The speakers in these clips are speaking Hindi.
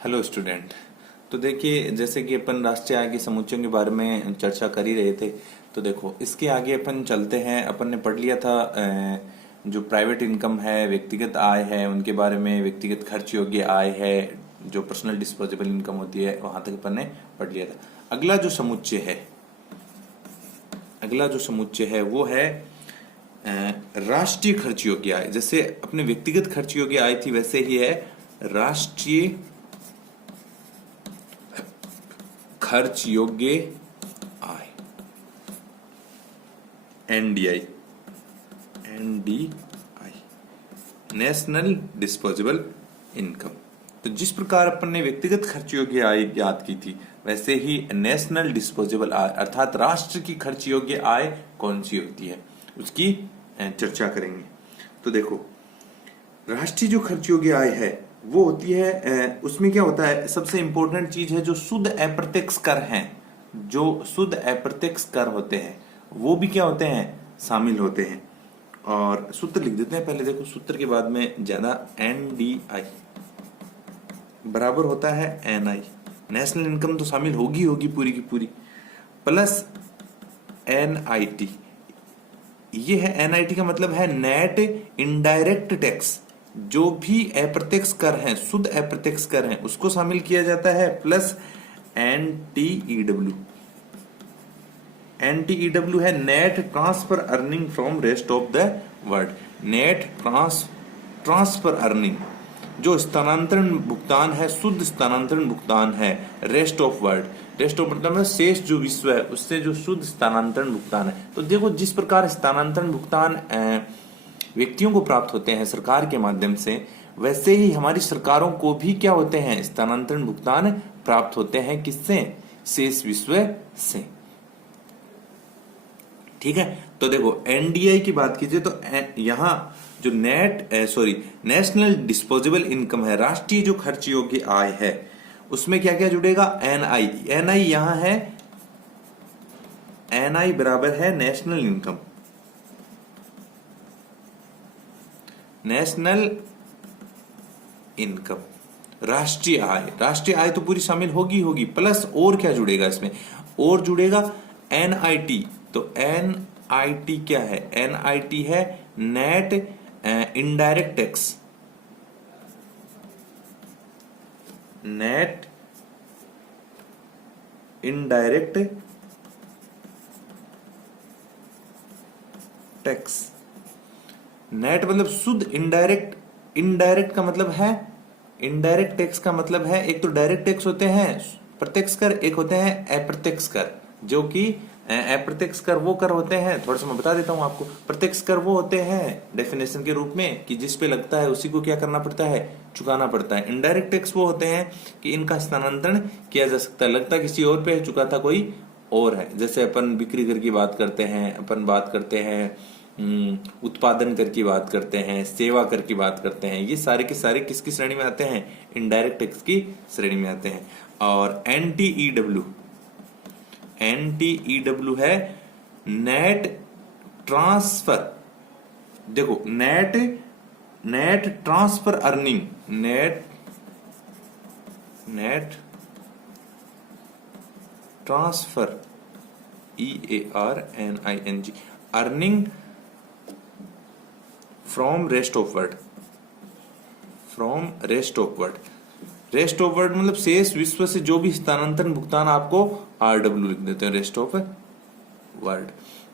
Hello student. तो देखिए, जैसे कि अपन राष्ट्रीय आय के समुच्चयों के बारे में चर्चा कर ही रहे थे, तो देखो इसके आगे अपन चलते हैं। अपन ने पढ़ लिया था जो प्राइवेट इनकम है, व्यक्तिगत आय है, उनके बारे में, व्यक्तिगत खर्च योग्य आय है, जो पर्सनल डिस्पोजेबल इनकम होती है, वहां तक अपन ने पढ़ लिया था। अगला जो समुच्चय है वो है राष्ट्रीय खर्च योग्य आय। जैसे अपने व्यक्तिगत खर्च योग्य आय थी, वैसे ही है राष्ट्रीय खर्च योग्य आय, एनडीआई, नेशनल डिस्पोजेबल इनकम। तो जिस प्रकार अपन ने व्यक्तिगत खर्च योग्य आय याद की थी, वैसे ही नेशनल डिस्पोजेबल आय अर्थात राष्ट्र की खर्च योग्य आय कौन सी होती है, उसकी चर्चा करेंगे। तो देखो, राष्ट्रीय जो खर्च योग्य आय है वो होती है, उसमें क्या होता है, सबसे इंपॉर्टेंट चीज है जो शुद्ध अप्रत्यक्ष कर हैं। जो शुद्ध अप्रत्यक्ष कर होते हैं वो भी क्या होते हैं, शामिल होते हैं। और सूत्र लिख देते हैं पहले। देखो, सूत्र के बाद में ज्यादा एनडीआई बराबर होता है एनआई, नेशनल इनकम तो शामिल होगी पूरी की पूरी, प्लस एनआईटी। ये है एनआईटी का मतलब है नेट इनडायरेक्ट टैक्स। जो भी अप्रत्यक्ष कर हैं, शुद्ध अप्रत्यक्ष कर हैं, उसको शामिल किया जाता है, प्लस एनटीईडब्ल्यू। एनटीईडब्ल्यू है net transfer earning from rest of the world. Net transfer earning, जो स्थानांतरण भुगतान है, शुद्ध स्थानांतरण भुगतान है rest of world. Rest of मतलब है शेष जो विश्व है, उससे जो शुद्ध स्थानांतरण भुगतान है। तो देखो, जिस प्रकार स्थानांतरण भुगतान व्यक्तियों को प्राप्त होते हैं सरकार के माध्यम से, वैसे ही हमारी सरकारों को भी क्या होते हैं, स्थानांतरण भुगतान प्राप्त होते हैं। किससे? शेष विश्व से। ठीक है। तो देखो, एनडीआई की बात कीजिए तो यहां जो नेशनल डिस्पोजेबल इनकम है, राष्ट्रीय जो खर्च योग्य आय है, उसमें क्या क्या जुड़ेगा, एनआई। एनआई यहां है, एनआई बराबर है नेशनल इनकम, नेशनल इनकम, राष्ट्रीय आय। राष्ट्रीय आय तो पूरी शामिल होगी, प्लस और क्या जुड़ेगा इसमें, और जुड़ेगा एनआईटी। तो एनआईटी क्या है, एनआईटी है net indirect tax, net indirect tax. Net मतलब शुद्ध, इनडायरेक्ट, इनडायरेक्ट का मतलब है, इनडायरेक्ट टैक्स का मतलब है, एक तो डायरेक्ट टैक्स होते हैं प्रत्यक्ष कर, एक होते हैं अप्रत्यक्ष कर। जो कि अप्रत्यक्ष कर वो कर होते हैं, थोड़ा सा मैं बता देता हूं आपको। प्रत्यक्ष कर वो होते हैं डेफिनेशन के रूप में कि जिस पे लगता है उसी को क्या करना पड़ता है, चुकाना पड़ता है। इनडायरेक्ट टैक्स वो होते हैं कि इनका स्थानांतरण किया जा सकता है, लगता किसी और पे है, चुकाता कोई और है। जैसे अपन बिक्री कर की बात करते हैं, अपन बात करते हैं उत्पादन कर की बात करते हैं, सेवा कर की बात करते हैं, ये सारे के सारे किसकी श्रेणी में आते हैं, इनडायरेक्ट टैक्स की श्रेणी में आते हैं। और एनटीईडब्ल्यू, एनटीईडब्ल्यू है नेट ट्रांसफर। देखो, net transfer earning, net transfer, EARNING, earning from rest of world, from rest of world. Rest of world मतलब शेष विश्व से जो भी स्थानांतरण भुगतान, आपको RW लिख देते हैं, रेस्ट ऑफ वर्ल्ड।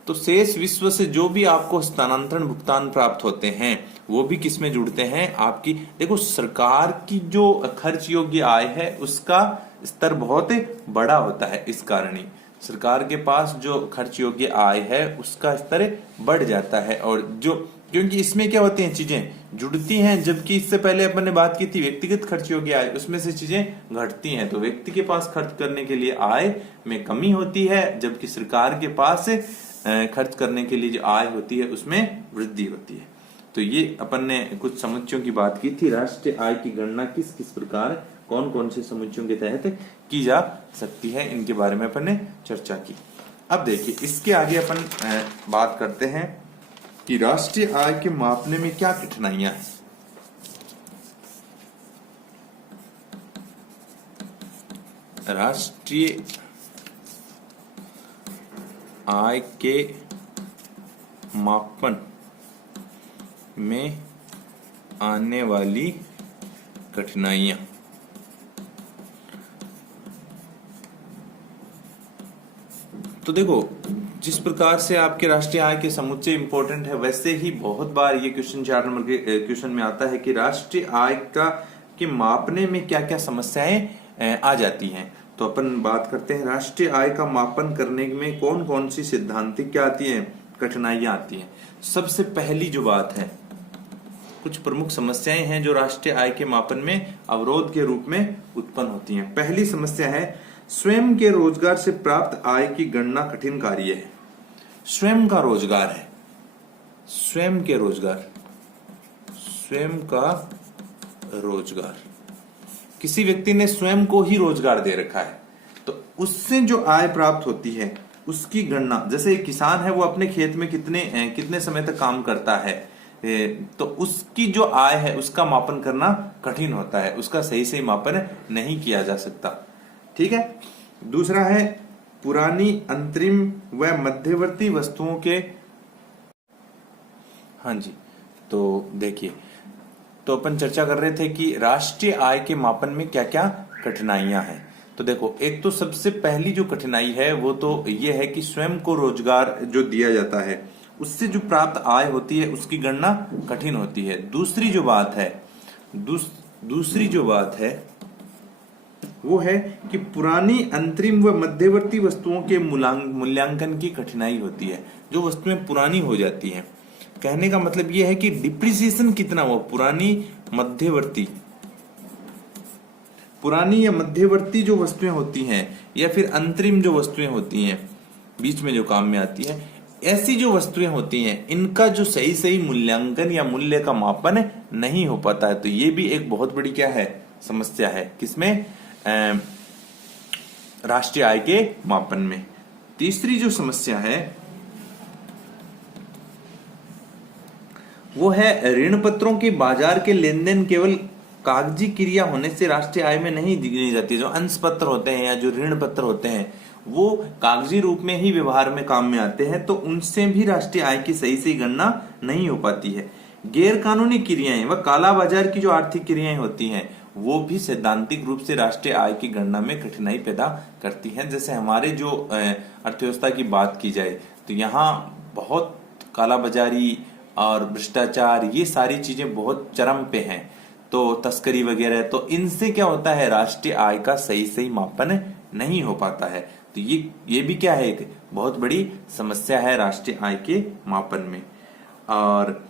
तो शेष विश्व से जो भी आपको स्थानांतरण भुगतान प्राप्त होते हैं, वो भी किस में जुड़ते हैं, आपकी। देखो, सरकार की जो खर्च योग्य आय है उसका स्तर बहुत बड़ा होता है, इस कारण ही सरकार के पास जो खर्च योग्य आय है उसका स्तर बढ़ जाता है। और जो, क्योंकि इसमें क्या होती हैं, चीजें जुड़ती हैं, जबकि इससे पहले अपन ने बात की थी व्यक्तिगत खर्च योग्य आय, उसमें से चीजें घटती हैं। तो व्यक्ति के पास खर्च करने के लिए आय में कमी होती है, जबकि सरकार के पास खर्च करने के लिए जो आय होती है उसमें वृद्धि होती है। तो ये अपन ने कुछ समुच्चयों की बात की थी। राष्ट्रीय आय की गणना किस किस प्रकार, कौन कौन से समुच्चयों के तहत की जा सकती है, इनके बारे में अपन ने चर्चा की। अब देखिए, इसके आगे अपन बात करते हैं कि राष्ट्रीय आय के मापने में क्या कठिनाइयां हैं। राष्ट्रीय आय के मापन में आने वाली कठिनाइयां। तो देखो, जिस प्रकार से आपके राष्ट्रीय आय के समुच्चय इंपॉर्टेंट है, वैसे ही बहुत बार ये क्वेश्चन 4 नंबर के क्वेश्चन में आता है कि राष्ट्रीय आय का के मापने में क्या क्या समस्याएं आ जाती हैं। तो अपन बात करते हैं राष्ट्रीय आय का मापन करने में कौन कौन सी सिद्धांतिक क्या आती हैं, कठिनाइयां आती हैं। सबसे पहली जो बात है, कुछ प्रमुख समस्याएं हैं जो राष्ट्रीय आय के मापन में अवरोध के रूप में उत्पन्न होती हैं। पहली समस्या है, स्वयं के रोजगार से प्राप्त आय की गणना कठिन कार्य है। स्वयं का रोजगार है, स्वयं के रोजगार, स्वयं का रोजगार, किसी व्यक्ति ने स्वयं को ही रोजगार दे रखा है, तो उससे जो आय प्राप्त होती है उसकी गणना, जैसे एक किसान है वो अपने खेत में कितने समय तक काम करता है, तो उसकी जो आय है उसका मापन करना कठिन होता है, उसका सही सही मापन नहीं किया जा सकता। ठीक है। दूसरा है पुरानी अंतरिम व मध्यवर्ती वस्तुओं के, हाँ जी, तो देखिए, तो अपन चर्चा कर रहे थे कि राष्ट्रीय आय के मापन में क्या क्या कठिनाइयां हैं। तो देखो, एक तो सबसे पहली जो कठिनाई है वो तो ये है कि स्वयं को रोजगार जो दिया जाता है उससे जो प्राप्त आय होती है उसकी गणना कठिन होती है। दूसरी जो बात है, दूसरी जो बात है वो है कि पुरानी अंतरिम व मध्यवर्ती वस्तुओं के मूल्यांकन की कठिनाई होती है। जो वस्तुएं पुरानी हो जाती हैं, कहने का मतलब यह है कि डिप्रिसिएशन कितना हो, पुरानी या मध्यवर्ती जो वस्तुएं होती हैं या फिर अंतरिम जो वस्तुएं होती हैं, बीच में जो काम में आती हैं, ऐसी जो वस्तुएं होती हैं इनका जो सही सही मूल्यांकन या मूल्य का मापन नहीं हो पाता है। तो ये भी एक बहुत बड़ी क्या है, समस्या है, किसमें, राष्ट्रीय आय के मापन में। तीसरी जो समस्या है वो है ऋण पत्रों के बाजार के लेन देन केवल कागजी क्रिया होने से राष्ट्रीय आय में नहीं गिनी जाती। जो अंश पत्र होते हैं या जो ऋण पत्र होते हैं वो कागजी रूप में ही व्यवहार में काम में आते हैं, तो उनसे भी राष्ट्रीय आय की सही सही गणना नहीं हो पाती है। गैर कानूनी क्रियाएं व काला बाजार की जो आर्थिक क्रियाएं होती हैं वो भी सैद्धांतिक रूप से राष्ट्रीय आय की गणना में कठिनाई पैदा करती हैं। जैसे हमारे जो अर्थव्यवस्था की बात की जाए तो यहाँ बहुत काला बाजारी और भ्रष्टाचार, ये सारी चीजें बहुत चरम पे हैं, तो तस्करी वगैरह, तो इनसे क्या होता है, राष्ट्रीय आय का सही सही मापन नहीं हो पाता है। तो ये भी क्या है, एक बहुत बड़ी समस्या है राष्ट्रीय आय के मापन में। और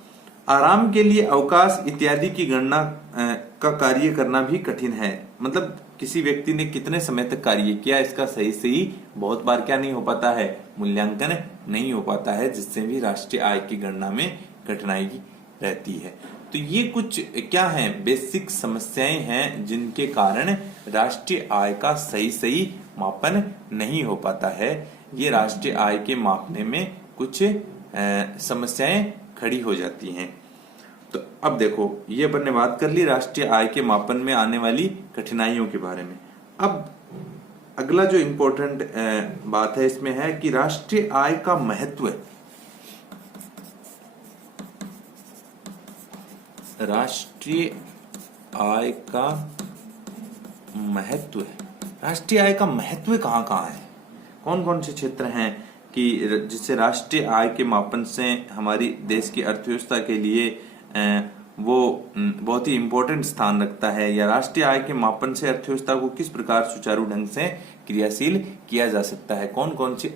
आराम के लिए अवकाश इत्यादि की गणना का कार्य करना भी कठिन है। मतलब किसी व्यक्ति ने कितने समय तक कार्य किया, इसका सही सही बहुत बार क्या नहीं हो पाता है, मूल्यांकन नहीं हो पाता है, जिससे भी राष्ट्रीय आय की गणना में कठिनाई रहती है। तो ये कुछ क्या है, बेसिक समस्याएं हैं जिनके कारण राष्ट्रीय आय का सही सही मापन नहीं हो पाता है। ये राष्ट्रीय आय के मापने में कुछ समस्याएं खड़ी हो जाती हैं। तो अब देखो, ये अपन ने बात कर ली राष्ट्रीय आय के मापन में आने वाली कठिनाइयों के बारे में। अब अगला जो इंपॉर्टेंट बात है इसमें है कि राष्ट्रीय आय का महत्व, राष्ट्रीय आय का महत्व, राष्ट्रीय आय का महत्व कहाँ कहाँ है, कौन कौन से क्षेत्र हैं कि जिससे राष्ट्रीय आय के मापन से हमारी देश की अर्थव्यवस्था के लिए वो बहुत ही इंपॉर्टेंट स्थान रखता है, या राष्ट्रीय आय के मापन से अर्थव्यवस्था को किस प्रकार सुचारू ढंग से क्रियाशील किया जा सकता है। कौन कौन सी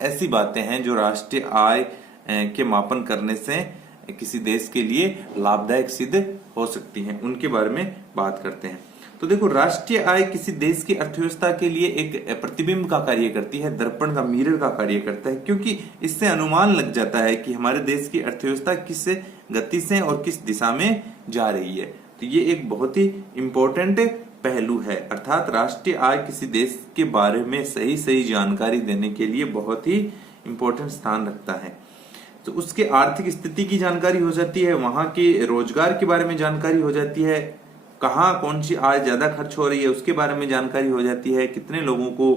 ऐसी बातें हैं जो राष्ट्रीय आय के मापन करने से किसी देश के लिए लाभदायक सिद्ध हो सकती हैं, उनके बारे में बात करते हैं। तो देखो, राष्ट्रीय आय किसी देश की अर्थव्यवस्था के लिए एक प्रतिबिंब का कार्य करती है, दर्पण का, मिरर का कार्य करता है, क्योंकि इससे अनुमान लग जाता है कि हमारे देश की अर्थव्यवस्था किस गति से और किस दिशा में जा रही है। तो ये एक बहुत ही इंपॉर्टेंट पहलू है, अर्थात राष्ट्रीय आय किसी देश के बारे में सही सही जानकारी देने के लिए बहुत ही इंपॉर्टेंट स्थान रखता है। तो उसके आर्थिक स्थिति की जानकारी हो जाती है, वहां के रोजगार के बारे में जानकारी हो जाती है, कहाँ कौन सी आय ज्यादा खर्च हो रही है उसके बारे में जानकारी हो जाती है, कितने लोगों को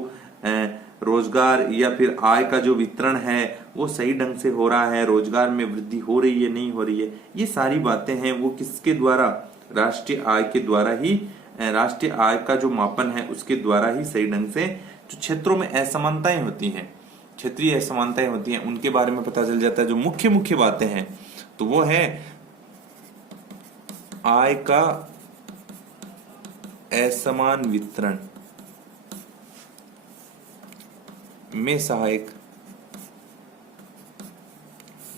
रोजगार या फिर आय का जो वितरण है वो सही ढंग से हो रहा है, रोजगार में वृद्धि हो रही है नहीं हो रही है, ये सारी बातें हैं वो किसके द्वारा, राष्ट्रीय आय के द्वारा ही, राष्ट्रीय आय का जो मापन है उसके द्वारा ही सही ढंग से जो क्षेत्रों में असमानताएं होती हैं, क्षेत्रीय असमानताएं होती हैं, उनके बारे में पता चल जाता है। जो मुख्य मुख्य बातें हैं तो वो है आय का असमान वितरण में सहायक,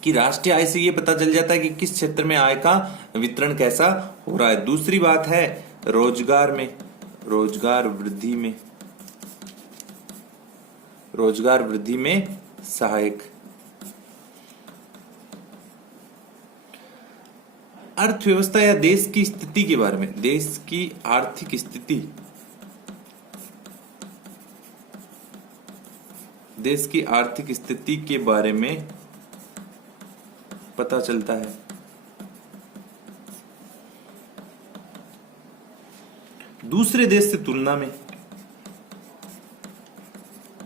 कि राष्ट्रीय आय से ये पता चल जाता है कि किस क्षेत्र में आय का वितरण कैसा हो रहा है। दूसरी बात है रोजगार में, रोजगार वृद्धि में, रोजगार वृद्धि में सहायक। अर्थव्यवस्था या देश की स्थिति के बारे में, देश की आर्थिक स्थिति, देश की आर्थिक स्थिति के बारे में पता चलता है। दूसरे देश से तुलना में,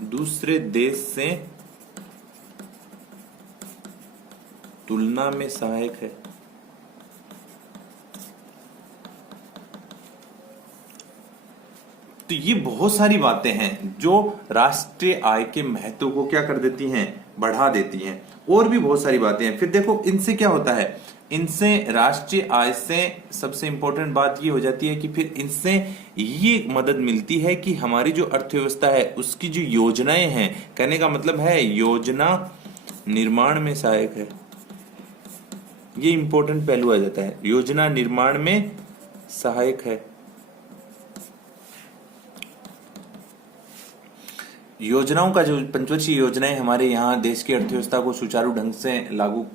दूसरे देश से तुलना में सहायक है। तो ये बहुत सारी बातें हैं जो राष्ट्रीय आय के महत्व को क्या कर देती हैं, बढ़ा देती हैं। और भी बहुत सारी बातें हैं। फिर देखो इनसे क्या होता है, इनसे राष्ट्रीय आय से सबसे इंपॉर्टेंट बात ये हो जाती है कि फिर इनसे ये मदद मिलती है कि हमारी जो अर्थव्यवस्था है उसकी जो योजनाएं हैं, कहने का मतलब है योजना निर्माण में सहायक है। ये इंपॉर्टेंट पहलू आ जाता है, योजना निर्माण में सहायक है। योजनाओं का जो पंचवर्षीय योजनाएं हमारे यहाँ देश की अर्थव्यवस्था को सुचारू ढंग से लागू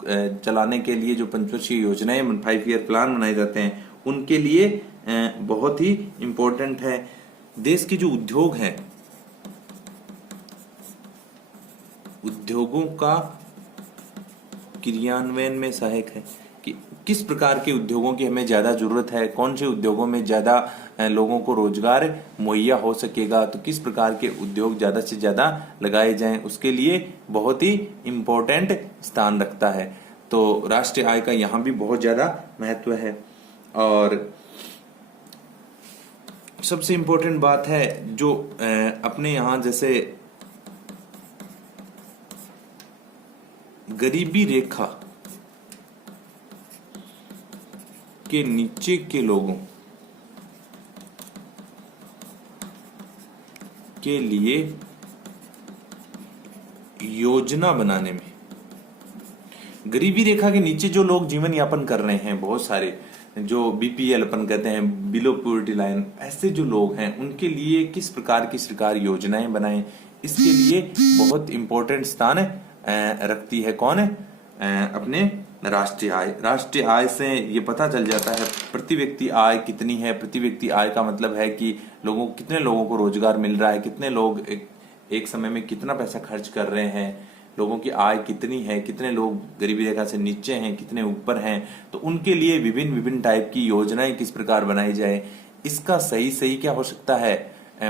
चलाने के लिए जो पंचवर्षीय योजनाएं 5 ईयर प्लान बनाए जाते हैं उनके लिए बहुत ही इंपॉर्टेंट है। देश के जो उद्योग हैं, उद्योगों का क्रियान्वयन में सहायक है कि किस प्रकार के उद्योगों की हमें ज्यादा जरूरत है, कौन से उद्योगों में ज्यादा लोगों को रोजगार मुहैया हो सकेगा, तो किस प्रकार के उद्योग ज्यादा से ज्यादा लगाए जाएं, उसके लिए बहुत ही इंपॉर्टेंट स्थान रखता है। तो राष्ट्रीय आय का यहाँ भी बहुत ज्यादा महत्व है। और सबसे इंपॉर्टेंट बात है जो अपने यहाँ जैसे गरीबी रेखा के नीचे के लोगों के लिए योजना बनाने में, गरीबी रेखा के नीचे जो लोग जीवन यापन कर रहे हैं, बहुत सारे जो बीपीएल अपन कहते हैं, बिलो पॉवर्टी लाइन, ऐसे जो लोग हैं उनके लिए किस प्रकार की सरकार योजनाएं बनाए, इसके लिए बहुत इंपॉर्टेंट स्थान रखती है। कौन है? अपने राष्ट्रीय आय। राष्ट्रीय आय से ये पता चल जाता है प्रति व्यक्ति आय कितनी है। प्रति व्यक्ति आय का मतलब है कि कितने लोगों को रोजगार मिल रहा है, कितने लोग एक समय में कितना पैसा खर्च कर रहे हैं, लोगों की आय कितनी है, कितने लोग गरीबी रेखा से नीचे हैं, कितने ऊपर हैं, तो उनके लिए विभिन्न विभिन्न टाइप की योजनाएं किस प्रकार बनाई जाए, इसका सही सही क्या हो सकता है,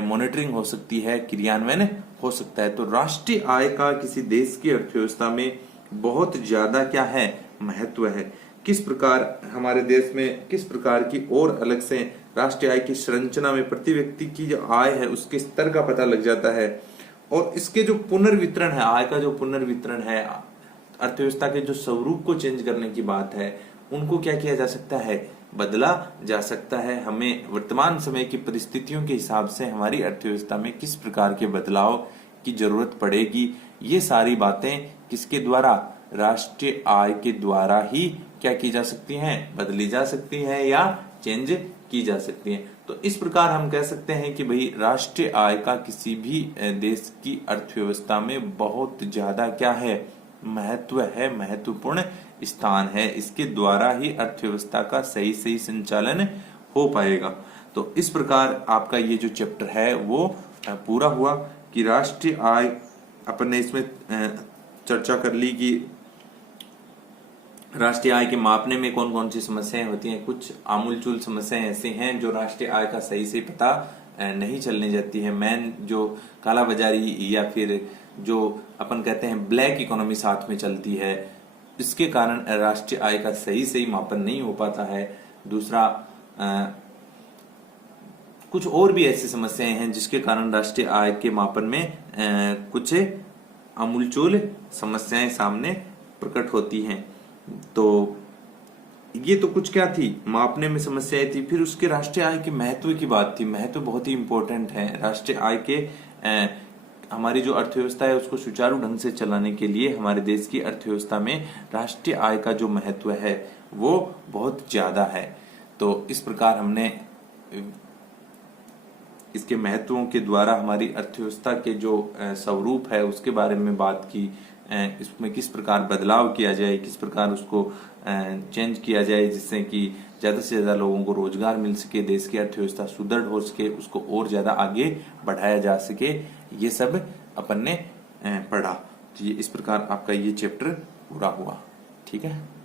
मॉनिटरिंग हो सकती है, क्रियान्वयन हो सकता है। तो राष्ट्रीय आय का किसी देश की अर्थव्यवस्था में बहुत ज्यादा क्या है, महत्व है। किस प्रकार हमारे देश में किस प्रकार की और अलग से राष्ट्रीय आय की संरचना में प्रति व्यक्ति की जो आय है उसके स्तर का पता लग जाता है। और इसके जो पुनर्वितरण है, आय का जो पुनर्वितरण है, अर्थव्यवस्था के जो स्वरूप को चेंज करने की बात है, उनको क्या किया जा सकता है, बदला जा सकता है। हमें वर्तमान समय की परिस्थितियों के हिसाब से हमारी अर्थव्यवस्था में किस प्रकार के बदलाव की जरूरत पड़ेगी, ये सारी बातें किसके द्वारा, राष्ट्रीय आय के द्वारा ही क्या की जा सकती हैं, बदली जा सकती हैं या चेंज की जा सकती हैं। तो इस प्रकार हम कह सकते हैं कि भाई राष्ट्रीय आय का किसी भी देश की अर्थव्यवस्था में बहुत ज्यादा क्या है, महत्व है, महत्वपूर्ण स्थान है। इसके द्वारा ही अर्थव्यवस्था का सही सही संचालन हो पाएगा। तो इस प्रकार आपका ये जो चैप्टर है वो पूरा हुआ कि राष्ट्रीय आय, अपन ने इसमें चर्चा कर ली कि राष्ट्रीय आय के मापने में कौन कौन सी समस्याएं होती हैं। कुछ आमूलचूल समस्याएं ऐसी हैं जो राष्ट्रीय आय का सही से पता नहीं चलने जाती है। मेन जो काला बाजारी या फिर जो अपन कहते हैं ब्लैक इकोनॉमी साथ में चलती है, इसके कारण राष्ट्रीय आय का सही मापन नहीं हो पाता है। दूसरा कुछ और भी ऐसी समस्याएं हैं जिसके कारण राष्ट्रीय आय के मापन में कुछ आमूलचूल समस्याएं सामने प्रकट होती हैं। तो ये तो कुछ क्या थी, मापने में समस्याएं थी। फिर उसके राष्ट्रीय आय के महत्व की बात थी। महत्व बहुत ही इंपॉर्टेंट है। राष्ट्रीय आय के हमारी जो अर्थव्यवस्था है उसको सुचारू ढंग से चलाने के लिए हमारे देश की अर्थव्यवस्था में राष्ट्रीय आय का जो महत्व है वो बहुत ज्यादा है। तो इस प्रकार हमने इसके महत्वों के द्वारा हमारी अर्थव्यवस्था के जो स्वरूप है उसके बारे में बात की। इसमें किस प्रकार बदलाव किया जाए, किस प्रकार उसको चेंज किया जाए जिससे कि ज्यादा से ज्यादा लोगों को रोजगार मिल सके, देश की अर्थव्यवस्था सुदृढ़ हो सके, उसको और ज्यादा आगे बढ़ाया जा सके। ये सब अपन ने पढ़ा। तो ये इस प्रकार आपका ये चैप्टर पूरा हुआ। ठीक है।